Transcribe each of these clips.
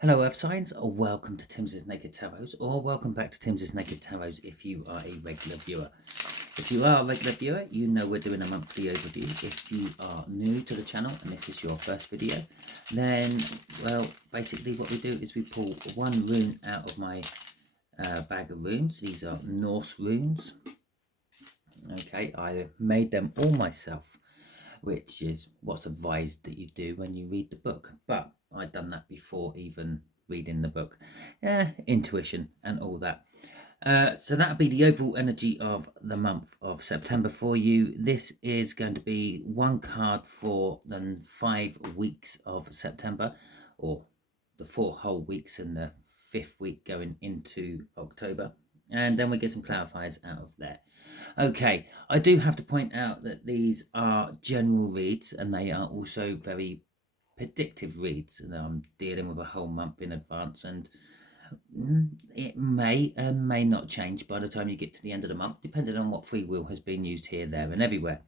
Hello Earth Signs, or welcome to Timsy Naked Tarot, or welcome back to Timsy Naked Tarot if you are a regular viewer. If you are a regular viewer, you know we're doing a monthly overview. If you are new to the channel and this is your first video, then, well, basically what we do is we pull one rune out of my bag of runes. These are Norse runes. Okay, I made them all myself, which is what's advised that you do when you read the book. But I'd done that before even reading the book. Intuition and all that. So that'll be the overall energy of the month of September for you. This is going to be one card for the 5 weeks of September, or the 4 whole weeks and the 5th week going into October. And then we get some clarifiers out of there. Okay, I do have to point out that these are general reads and they are also very predictive reads. And I'm dealing with a whole month in advance, and it may and may not change by the time you get to the end of the month, depending on what free will has been used here, there, and everywhere.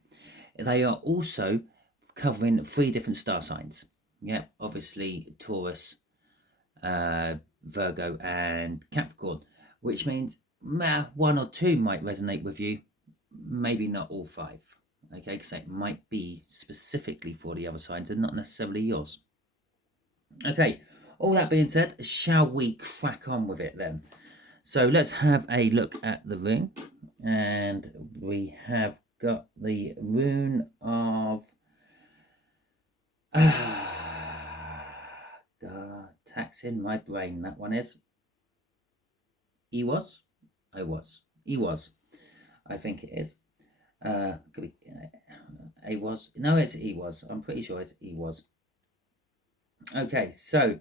They are also covering 3 different star signs. Yeah, obviously Taurus, Virgo, and Capricorn, which means one or two might resonate with you, maybe not all 5. Okay, because it might be specifically for the other signs and not necessarily yours. Okay, all that being said, shall we crack on with it then? So let's have a look at the rune, and we have got the rune of God, taxing my brain. That one is Ewas. Ewas. I think it is. Could be Awas. No, it's Ewas. I'm pretty sure it's Ewas. Okay, so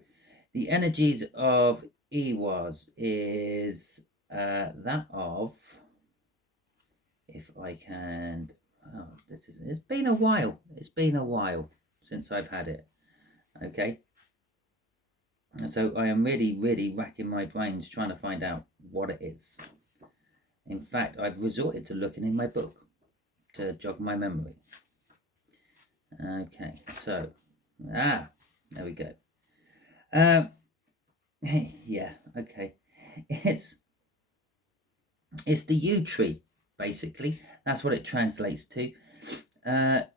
the energies of Ewas is that of, if I can, it's been a while. It's been a while since I've had it. Okay. And so I am really racking my brains trying to find out what it is. In fact, I've resorted to looking in my book to jog my memory. Okay, so, there we go. Yeah, okay. It's the yew tree, basically. That's what it translates to.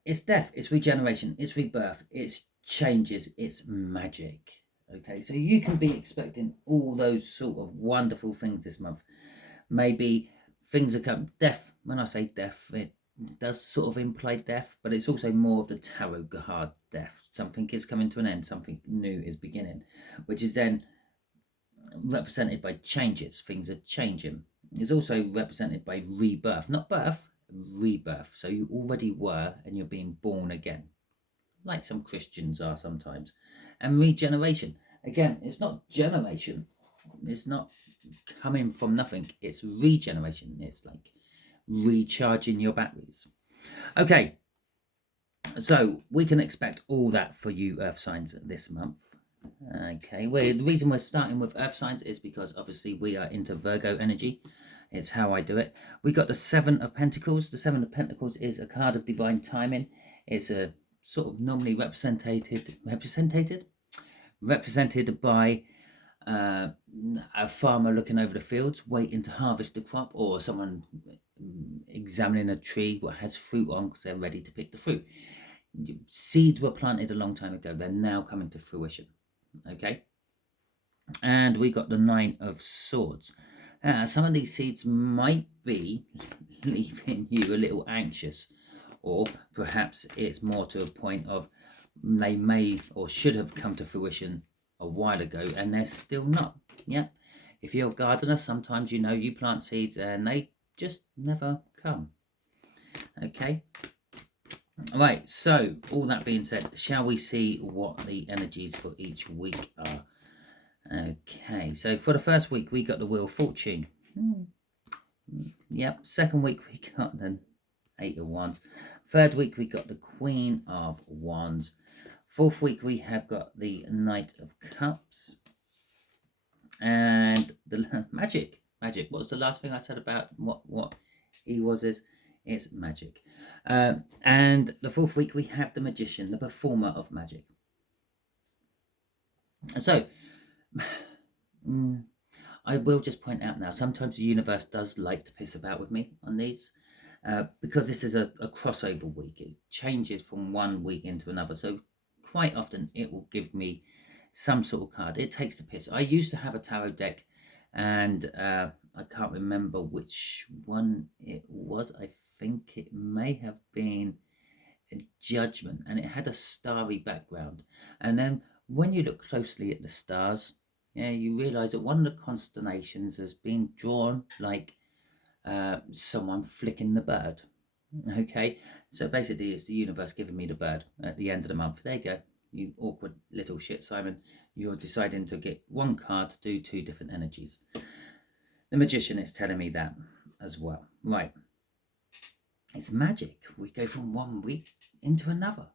It's death, it's regeneration, it's rebirth, it's changes, it's magic. Okay, so you can be expecting all those sort of wonderful things this month. Maybe things are coming. Death, when I say death, it does sort of imply death, but it's also more of the tarot card death. Something is coming to an end, something new is beginning, which is then represented by changes. Things are changing. It's also represented by rebirth, not birth, rebirth. So you already were and you're being born again, like some Christians are sometimes. And regeneration, again, it's not generation, it's not coming from nothing, it's regeneration. It's like recharging your batteries. Okay, so we can expect all that for you Earth signs this month. Okay, well, the reason we're starting with Earth signs is because obviously we are into Virgo energy. It's how I do it. We got the 7 of Pentacles. The 7 of Pentacles is a card of divine timing. It's a sort of normally represented by a farmer looking over the fields, waiting to harvest the crop, or someone examining a tree what has fruit on because they're ready to pick the fruit. Seeds were planted a long time ago. They're now coming to fruition. Okay. And we got the 9 of Swords. Some of these seeds might be leaving you a little anxious, or perhaps it's more to a point of they may or should have come to fruition a while ago and they're still not. Yeah. If you're a gardener, sometimes you plant seeds and they just never come. Okay. Right, so all that being said, shall we see what the energies for each week are? Okay, so for the first week, we got the Wheel of Fortune. Yep, second week, we got the 8 of Wands. Third week, we got the Queen of Wands. Fourth week, we have got the Knight of Cups. And the Magic. Magic. What was the last thing I said about what he was is? It's magic. And the fourth week, we have the Magician, the performer of magic. So, I will just point out now, sometimes the universe does like to piss about with me on these. Because this is a crossover week, it changes from one week into another. So quite often it will give me some sort of card. It takes the piss. I used to have a tarot deck, and I can't remember which one it was. I think it may have been a Judgment, and it had a starry background. And then when you look closely at the stars, yeah, you realize that one of the constellations has been drawn like someone flicking the bird. Okay, so basically it's the universe giving me the bird at the end of the month. There you go, you awkward little shit, Simon. You're deciding to get one card to do two different energies. The magician is telling me that as well. Right, it's magic. We go from one week into another.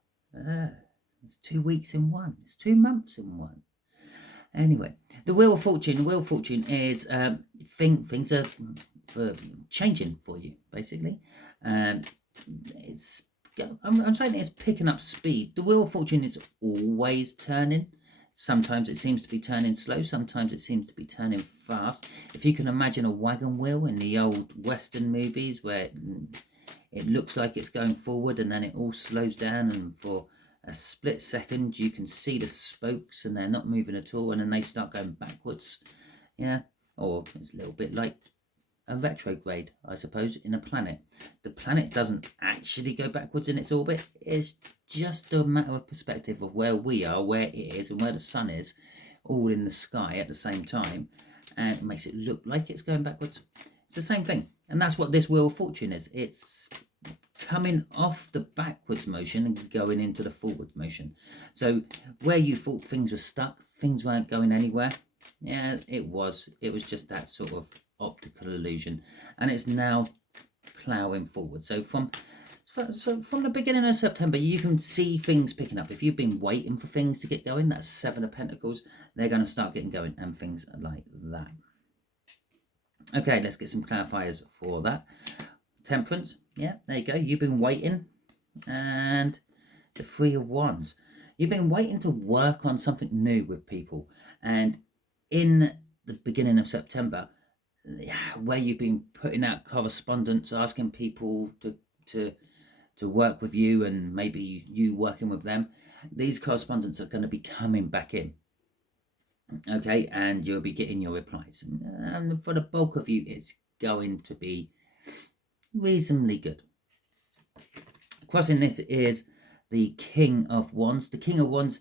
It's 2 weeks in one. It's 2 months in one. Anyway, the Wheel of Fortune. The Wheel of Fortune is things are for changing for you, basically. I'm saying it's picking up speed. The Wheel of Fortune is always turning. Sometimes it seems to be turning slow. Sometimes it seems to be turning fast. If you can imagine a wagon wheel in the old Western movies where it looks like it's going forward and then it all slows down, and for a split second you can see the spokes and they're not moving at all, and then they start going backwards. Yeah, or it's a little bit like a retrograde, I suppose, in a planet. The planet doesn't actually go backwards in its orbit. It's just a matter of perspective of where we are, where it is, and where the sun is, all in the sky at the same time, and it makes it look like it's going backwards. It's the same thing, and that's what this Wheel of Fortune is. It's coming off the backwards motion and going into the forward motion. So where you thought things were stuck, things weren't going anywhere, yeah, it was just that sort of optical illusion, and it's now ploughing forward. So from the beginning of September, you can see things picking up. If you've been waiting for things to get going, that's 7 of Pentacles, they're going to start getting going, and things like that. Okay, let's get some clarifiers for that. Temperance, yeah, there you go. You've been waiting. And the 3 of Wands. You've been waiting to work on something new with people. And in the beginning of September, where you've been putting out correspondence, asking people to work with you, and maybe you working with them, these correspondence are going to be coming back in. Okay, and you'll be getting your replies. And for the bulk of you, it's going to be reasonably good. Crossing this is the King of Wands. The King of Wands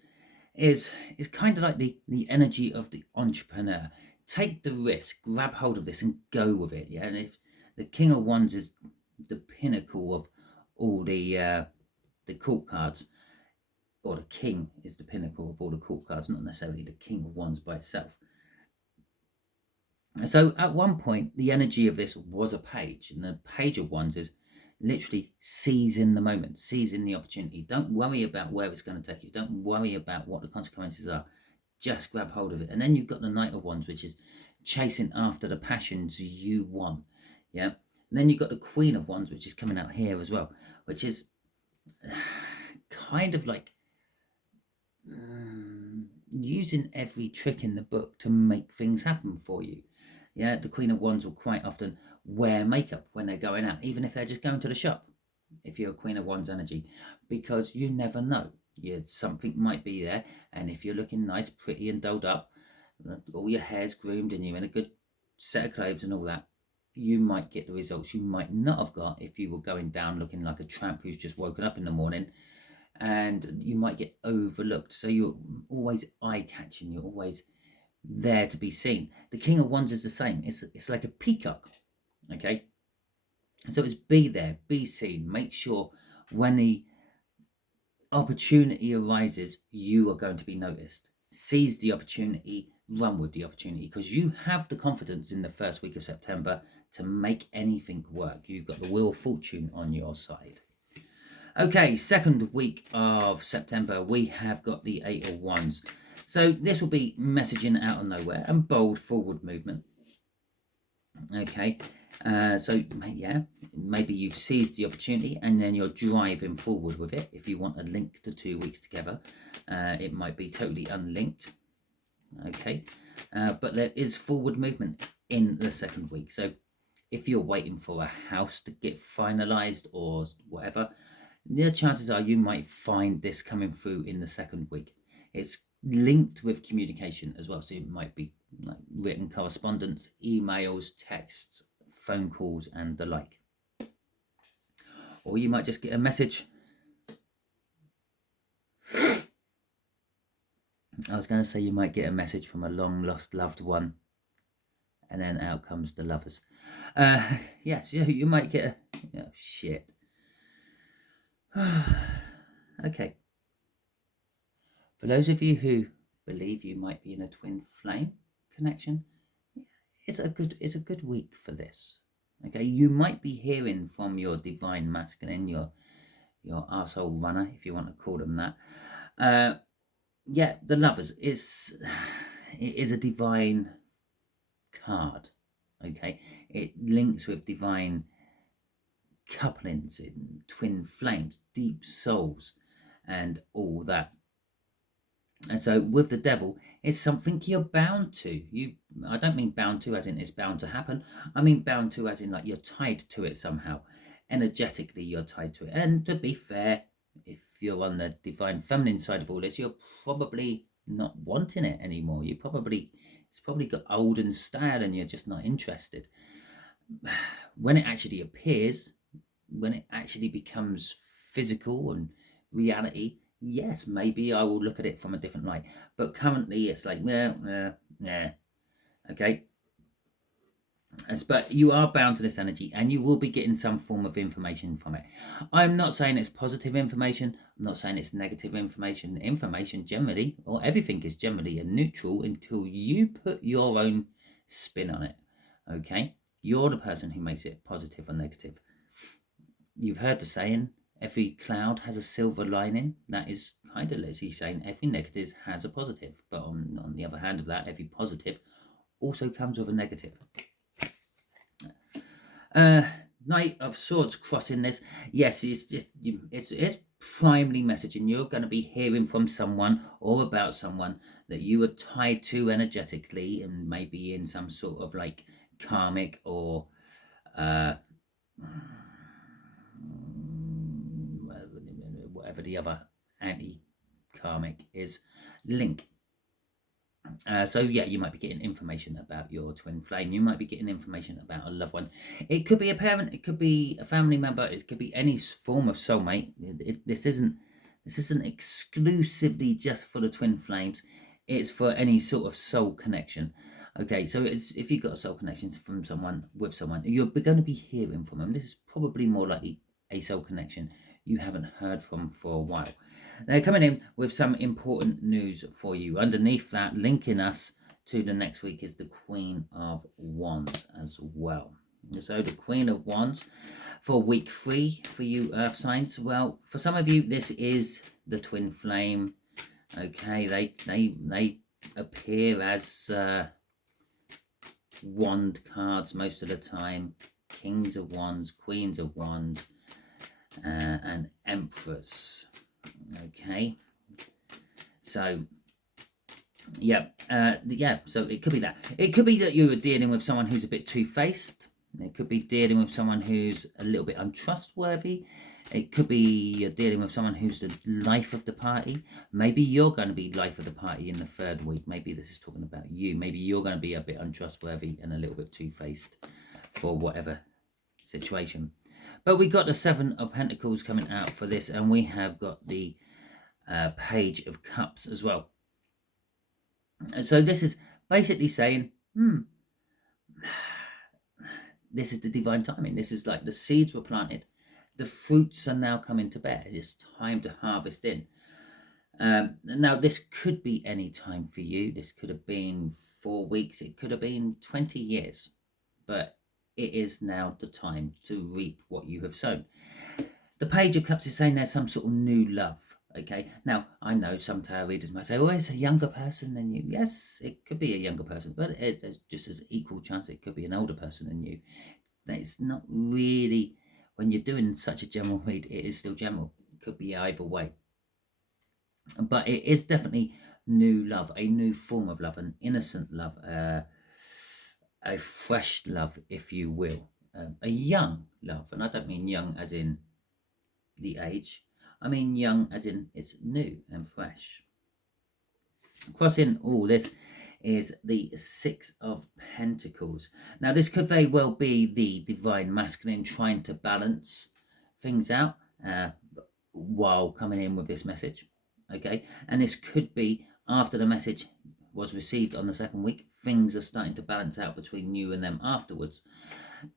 is kind of like the energy of the entrepreneur. Take the risk, grab hold of this and go with it. Yeah, and if the King of Wands is the pinnacle of all the court cards, or the King is the pinnacle of all the court cards, not necessarily the King of Wands by itself. So at one point, the energy of this was a page, and the Page of Wands is literally seizing the moment, seizing the opportunity. Don't worry about where it's going to take you. Don't worry about what the consequences are. Just grab hold of it. And then you've got the Knight of Wands, which is chasing after the passions you want. Yeah. And then you've got the Queen of Wands, which is coming out here as well, which is kind of like using every trick in the book to make things happen for you. Yeah, the Queen of Wands will quite often wear makeup when they're going out, even if they're just going to the shop, if you're a Queen of Wands energy, because you never know. Something might be there, and if you're looking nice, pretty and dolled up, all your hair's groomed and you're in a good set of clothes and all that, you might get the results you might not have got if you were going down looking like a tramp who's just woken up in the morning, and you might get overlooked. So you're always eye-catching, you're always there to be seen. The King of Wands is the same. It's like a peacock. Okay, so it's be there, be seen. Make sure when the opportunity arises, you are going to be noticed. Seize the opportunity, run with the opportunity, because you have the confidence in the first week of September to make anything work. You've got the Wheel of Fortune on your side. Okay, second week of September, we have got the 8 of Wands. So this will be messaging out of nowhere and bold forward movement. Okay, so yeah, maybe you've seized the opportunity and then you're driving forward with it. If you want a link to 2 weeks together, it might be totally unlinked. okay? But there is forward movement in the second week. So if you're waiting for a house to get finalized or whatever, the chances are you might find this coming through in the second week. It's linked with communication as well. So it might be like written correspondence, emails, texts, phone calls, and the like. Or you might just get a message. I was going to say you might get a message from a long lost loved one, and then out comes the lovers. Yes, you might get a shit. Okay. For those of you who believe you might be in a twin flame connection, it's a good week for this. Okay, you might be hearing from your divine masculine, your arsehole runner, if you want to call them that. Yeah, the lovers it is a divine card. Okay, it links with divine couplings in twin flames, deep souls, and all that. And so with the devil, it's something you're bound to. I don't mean bound to as in it's bound to happen. I mean bound to as in like you're tied to it somehow. Energetically, you're tied to it. And to be fair, if you're on the divine feminine side of all this, you're probably not wanting it anymore. It's probably got old and stale and you're just not interested. When it actually appears, when it actually becomes physical and reality, yes, maybe I will look at it from a different light. But currently it's like, nah. Okay. But you are bound to this energy and you will be getting some form of information from it. I'm not saying it's positive information. I'm not saying it's negative information. Information generally, or everything is generally a neutral until you put your own spin on it. Okay. You're the person who makes it positive or negative. You've heard the saying, every cloud has a silver lining. That is kind of literally saying every negative has a positive. But on the other hand of that, every positive also comes with a negative. Knight of Swords crossing this. Yes, it's primarily messaging. You're going to be hearing from someone or about someone that you are tied to energetically and maybe in some sort of like karmic or whatever the other anti-karmic is link. So yeah, you might be getting information about your twin flame. You might be getting information about a loved one. It could be a parent. It could be a family member. It could be any form of soulmate. This isn't exclusively just for the twin flames. It's for any sort of soul connection. Okay, so if you've got a soul connection from someone with someone, you're going to be hearing from them. This is probably more likely a soul connection you haven't heard from for a while. They're coming in with some important news for you. Underneath that, linking us to the next week is the Queen of Wands as well. So the Queen of Wands for week 3 for you Earth signs. Well, for some of you, this is the twin flame. Okay, they appear as wand cards most of the time. Kings of Wands, Queens of Wands, and Emperors. Okay, so so it could be that. It could be that you were dealing with someone who's a bit two-faced. It could be dealing with someone who's a little bit untrustworthy. It could be you're dealing with someone who's the life of the party. Maybe you're going to be life of the party in the third week. Maybe this is talking about you. Maybe you're going to be a bit untrustworthy and a little bit two-faced for whatever situation. But we got the 7 of Pentacles coming out for this, and we have got the Page of Cups as well. And so this is basically saying, this is the divine timing. This is like the seeds were planted. The fruits are now coming to bear. It's time to harvest in. Now, this could be any time for you. This could have been 4 weeks. It could have been 20 years. But it is now the time to reap what you have sown. The Page of Cups is saying there's some sort of new love. Okay, now I know some tarot readers might say, oh, it's a younger person than you. Yes, it could be a younger person, but it's just as equal chance it could be an older person than you. It's not really, when you're doing such a general read, it is still general. It could be either way. But it is definitely new love, a new form of love, an innocent love, a fresh love, if you will, a young love. And I don't mean young as in the age, I mean young as in it's new and fresh. Crossing all this is the Six of Pentacles. Now, this could very well be the divine masculine trying to balance things out while coming in with this message. Okay, and this could be after the message was received on the second week, things are starting to balance out between you and them afterwards.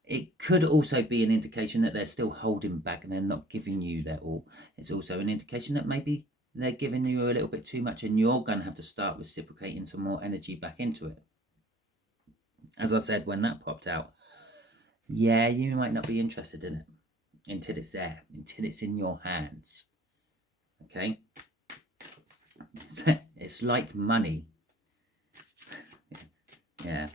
It could also be an indication that they're still holding back and they're not giving you their all. It's also an indication that maybe they're giving you a little bit too much and you're going to have to start reciprocating some more energy back into it. As I said, when that popped out, yeah, you might not be interested in it until it's there, until it's in your hands. Okay? It's like money. Yeah.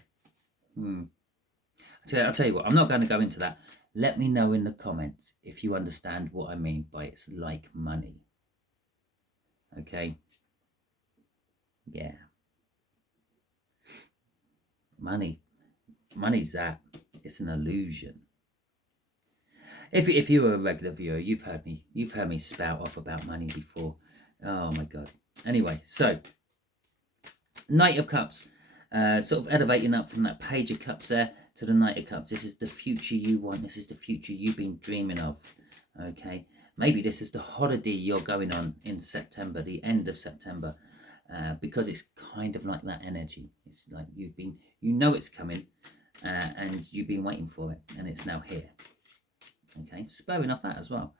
I'll tell you what, I'm not going to go into that. Let me know in the comments if you understand what I mean by it's like money. Okay? Yeah. Money's that. It's an illusion. If you're a regular viewer, you've heard me spout off about money before. Oh my God. Anyway, so Knight of Cups, sort of elevating up from that Page of Cups there to the Knight of Cups. This is the future you want. This is the future you've been dreaming of. Okay, maybe this is the holiday you're going on in September, the end of September, because it's kind of like that energy. It's like you know it's coming, and you've been waiting for it, and it's now here. Okay, spurring off that as well.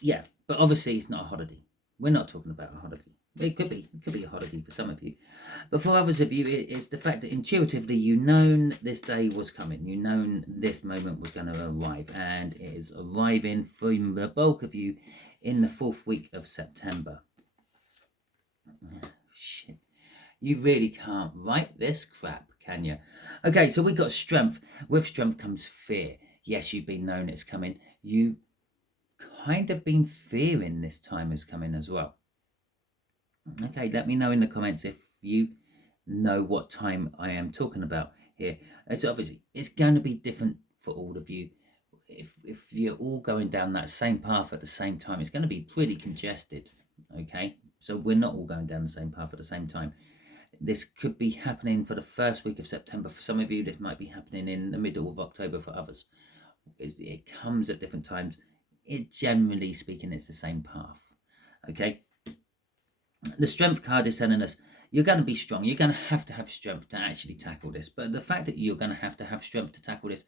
Yeah, but obviously it's not a holiday. We're not talking about a holiday. It could be a holiday for some of you, but for others of you, it's the fact that intuitively you known this day was coming. You known this moment was going to arrive, and it is arriving for the bulk of you in the 4th week of September. Shit, you really can't write this crap, can you? Okay, so we got strength. With strength comes fear. Yes, you've been known it's coming. You kind of been fearing this time is coming as well. Okay, let me know in the comments if you know what time I am talking about here. It's obviously, it's going to be different for all of you. If you're all going down that same path at the same time, it's going to be pretty congested. Okay, so we're not all going down the same path at the same time. This could be happening for the 1st week of September. For some of you, this might be happening in the middle of October for others. It comes at different times. Generally speaking, it's the same path. Okay. The strength card is telling us you're going to be strong. You're going to have strength to actually tackle this. But the fact that you're going to have strength to tackle this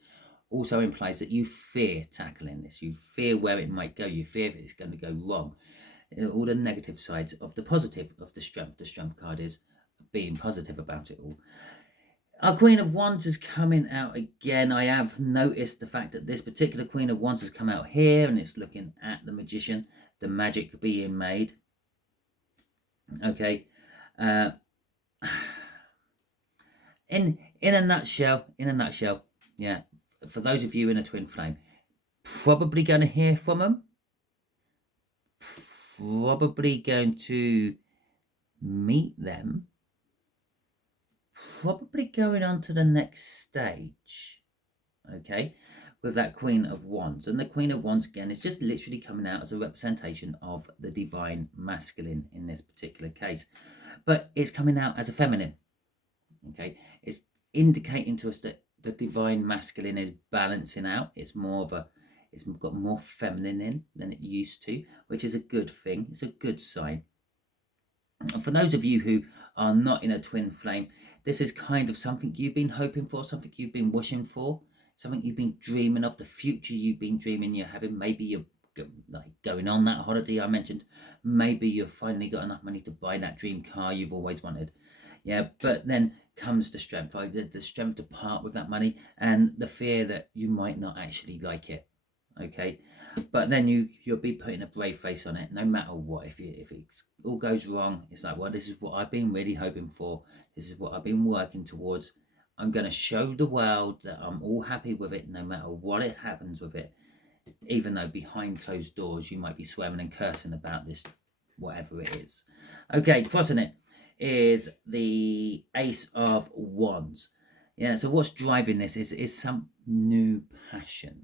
also implies that you fear tackling this. You fear where it might go. You fear that it's going to go wrong. All the negative sides of the positive of the strength. The strength card is being positive about it all. Our Queen of Wands is coming out again. I have noticed the fact that this particular Queen of Wands has come out here, and it's looking at the Magician, the magic being made. Okay. In a nutshell, yeah. For those of you in a twin flame, probably going to hear from them. Probably going to meet them. Probably going on to the next stage. Okay, with that Queen of Wands. And the Queen of Wands, again, is just literally coming out as a representation of the divine masculine in this particular case. But it's coming out as a feminine. Okay, it's indicating to us that the divine masculine is balancing out. It's got more feminine in than it used to, which is a good thing. It's a good sign. And for those of you who are not in a twin flame, this is kind of something you've been hoping for, something you've been wishing for, something you've been dreaming of, the future you've been dreaming you're having. Maybe you're like going on that holiday I mentioned. Maybe you've finally got enough money to buy that dream car you've always wanted. Yeah, but then comes the strength, like the strength to part with that money, and the fear that you might not actually like it. Okay, but then you'll be putting a brave face on it no matter what. If it all goes wrong, it's like, well, this is what I've been really hoping for. This is what I've been working towards. I'm going to show the world that I'm all happy with it no matter what it happens with it, even though behind closed doors you might be swearing and cursing about this, whatever it is. Okay, crossing it is the Ace of Wands. Yeah, so what's driving this is some new passion.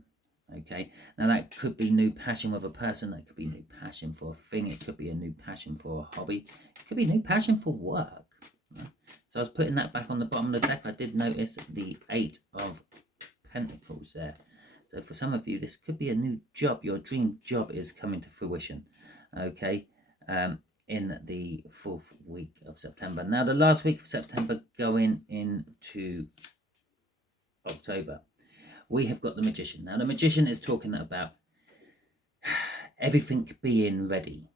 Okay, now that could be new passion with a person, that could be new passion for a thing, it could be a new passion for a hobby, it could be new passion for work. Right? So I was putting that back on the bottom of the deck. I did notice the Eight of Pentacles there. So for some of you, this could be a new job. Your dream job is coming to fruition. Okay. In the 4th week of September. Now, the last week of September going into October, we have got the Magician. Now, the Magician is talking about everything being ready.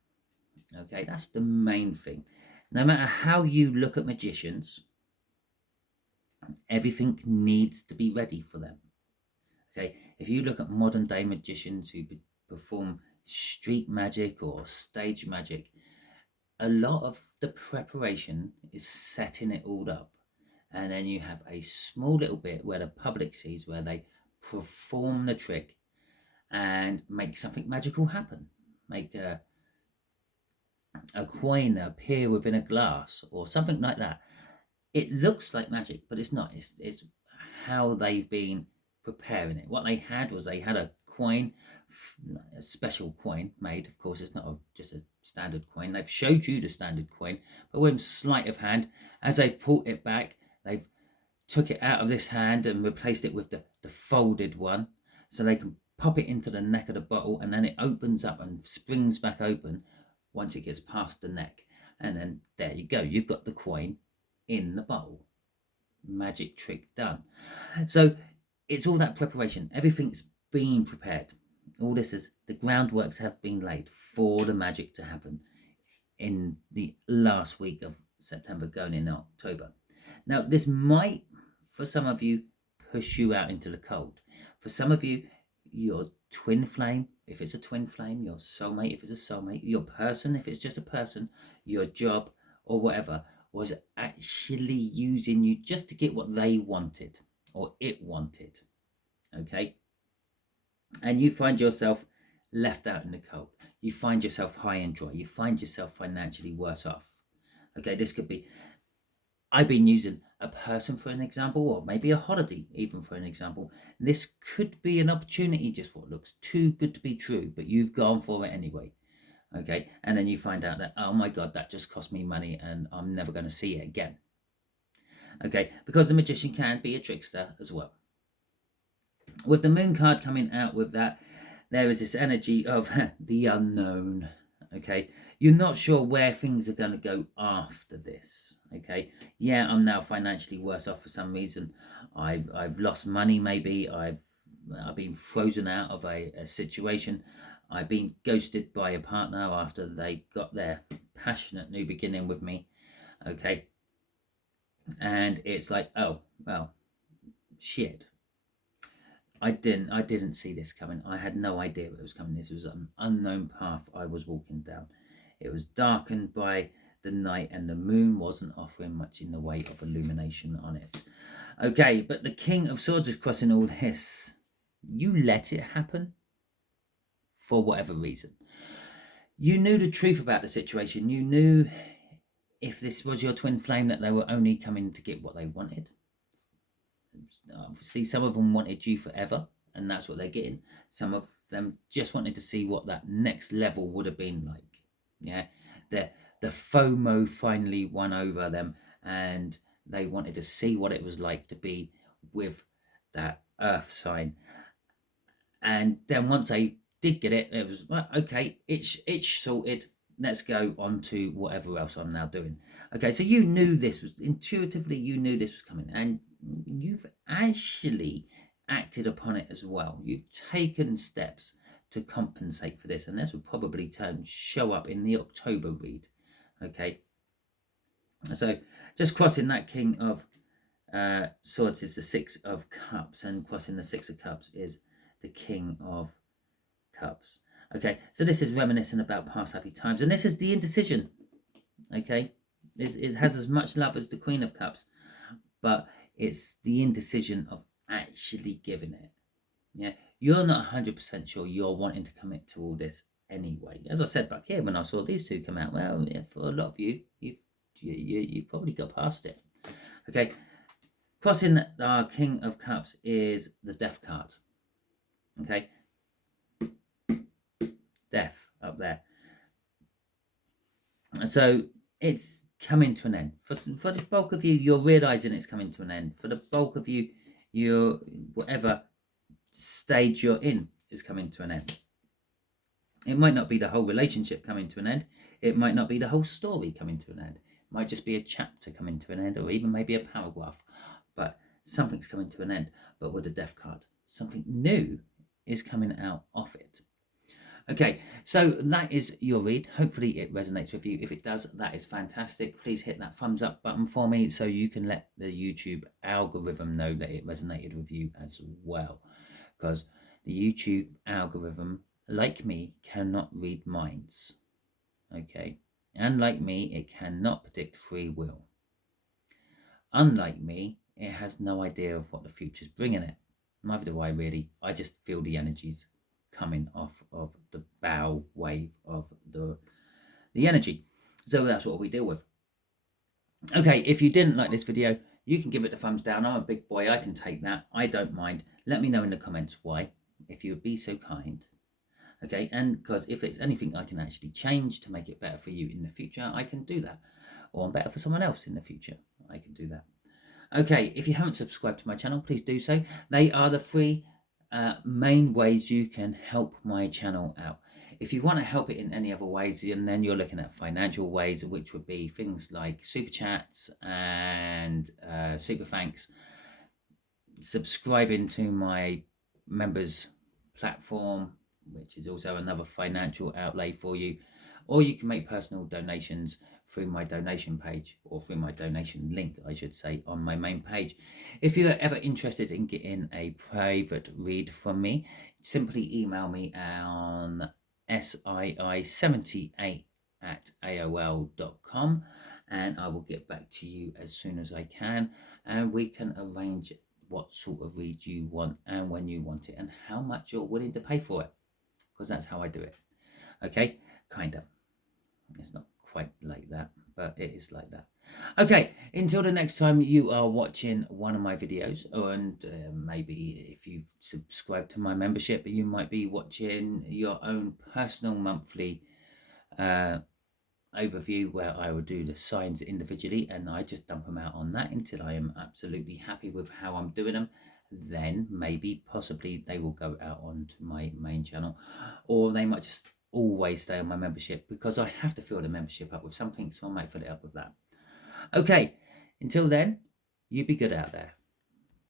Okay, that's the main thing. No matter how you look at magicians, everything needs to be ready for them. Okay, if you look at modern day magicians who perform street magic or stage magic, a lot of the preparation is setting it all up, and then you have a small little bit where the public sees, where they perform the trick and make something magical happen, make a coin appear within a glass or something like that. It looks like magic, but it's not. It's how they've been preparing it. What they had was they had a coin, a special coin made. Of course, it's not just a standard coin. They've showed you the standard coin, but with sleight of hand, as they've pulled it back, they've took it out of this hand and replaced it with the folded one, so they can pop it into the neck of the bottle, and then it opens up and springs back open once it gets past the neck. And then there you go. You've got the coin in the bottle. Magic trick done. So it's all that preparation. Everything's being prepared. All this is, the groundworks have been laid for the magic to happen in the last week of September going in October. Now, this might, for some of you, push you out into the cold. For some of you, your twin flame, if it's a twin flame, your soulmate, if it's a soulmate, your person, if it's just a person, your job or whatever, was actually using you just to get what they wanted or it wanted. Okay? And you find yourself left out in the cold. You find yourself high and dry. You find yourself financially worse off. Okay, this could be, I've been using a person for an example, or maybe a holiday even for an example. This could be an opportunity, just what looks too good to be true, but you've gone for it anyway. Okay, and then you find out that, oh my God, that just cost me money and I'm never going to see it again. Okay, because the magician can be a trickster as well. With the moon card coming out with that, there is this energy of the unknown. Okay, you're not sure where things are going to go after this. Okay, yeah, I'm now financially worse off for some reason. I've lost money, maybe I've been frozen out of a situation. I've been ghosted by a partner after they got their passionate new beginning with me. Okay, and it's like, oh well, shit. I didn't see this coming. I had no idea it was coming. This was an unknown path I was walking down. It was darkened by the night, and the moon wasn't offering much in the way of illumination on it. Okay, but the King of Swords is crossing all this. You let it happen for whatever reason. You knew the truth about the situation. You knew if this was your twin flame that they were only coming to get what they wanted. Obviously, some of them wanted you forever, and that's what they're getting. Some of them just wanted to see what that next level would have been like. Yeah, the FOMO finally won over them, and they wanted to see what it was like to be with that earth sign. And then once they did get it, it was, well, okay, it's sorted. Let's go on to whatever else I'm now doing. Okay, so you knew this was, intuitively, you knew this was coming, and you've actually acted upon it as well. You've taken steps to compensate for this, and this will probably show up in the October read. Okay, so just crossing that King of Swords is the Six of Cups, and crossing the Six of Cups is the King of Cups. Okay, so this is reminiscent about past happy times, and this is the indecision. Okay, it has as much love as the Queen of Cups, but it's the indecision of actually giving it. Yeah, you're not 100% sure you're wanting to commit to all this anyway. As I said back here when I saw these two come out, well, yeah, for a lot of you, you've probably got past it. Okay, crossing our King of Cups is the Death card. Okay, Death up there. So it's coming to an end. For the bulk of you, you're realizing it's coming to an end. For the bulk of you, you're whatever stage you're in is coming to an end. It might not be the whole relationship coming to an end. It might not be the whole story coming to an end. It might just be a chapter coming to an end, or even maybe a paragraph. But something's coming to an end. But with the Death card, something new is coming out of it. Okay, so that is your read. Hopefully it resonates with you. If it does, that is fantastic. Please hit that thumbs up button for me so you can let the YouTube algorithm know that it resonated with you as well. Because the YouTube algorithm, like me, cannot read minds. Okay, and like me, it cannot predict free will. Unlike me, it has no idea of what the future's bringing it. Neither do I really. I just feel the energies coming off of the bow wave of the energy. So that's what we deal with. Okay, if you didn't like this video, you can give it the thumbs down. I'm a big boy, I can take that. I don't mind. Let me know in the comments why, if you would be so kind. Okay, and because if it's anything I can actually change to make it better for you in the future, I can do that. Or better for someone else in the future, I can do that. Okay, if you haven't subscribed to my channel, please do so. They are the three main ways you can help my channel out. If you want to help it in any other ways, and then you're looking at financial ways, which would be things like super chats and super thanks, subscribing to my members platform, which is also another financial outlay for you, or you can make personal donations through my donation page, or through my donation link, I should say, on my main page. If you're ever interested in getting a private read from me, simply email me on sii78@aol.com, and I will get back to you as soon as I can, and we can arrange what sort of read you want and when you want it and how much you're willing to pay for it, because that's how I do it. Okay, kind of. It's not quite like that, but it is like that. Okay, until the next time you are watching one of my videos, and maybe if you subscribe to my membership, you might be watching your own personal monthly overview where I will do the signs individually, and I just dump them out on that until I am absolutely happy with how I'm doing them. Then maybe possibly they will go out onto my main channel, or they might just always stay on my membership, because I have to fill the membership up with something, so I might fill it up with that. Okay, until then, you be good out there.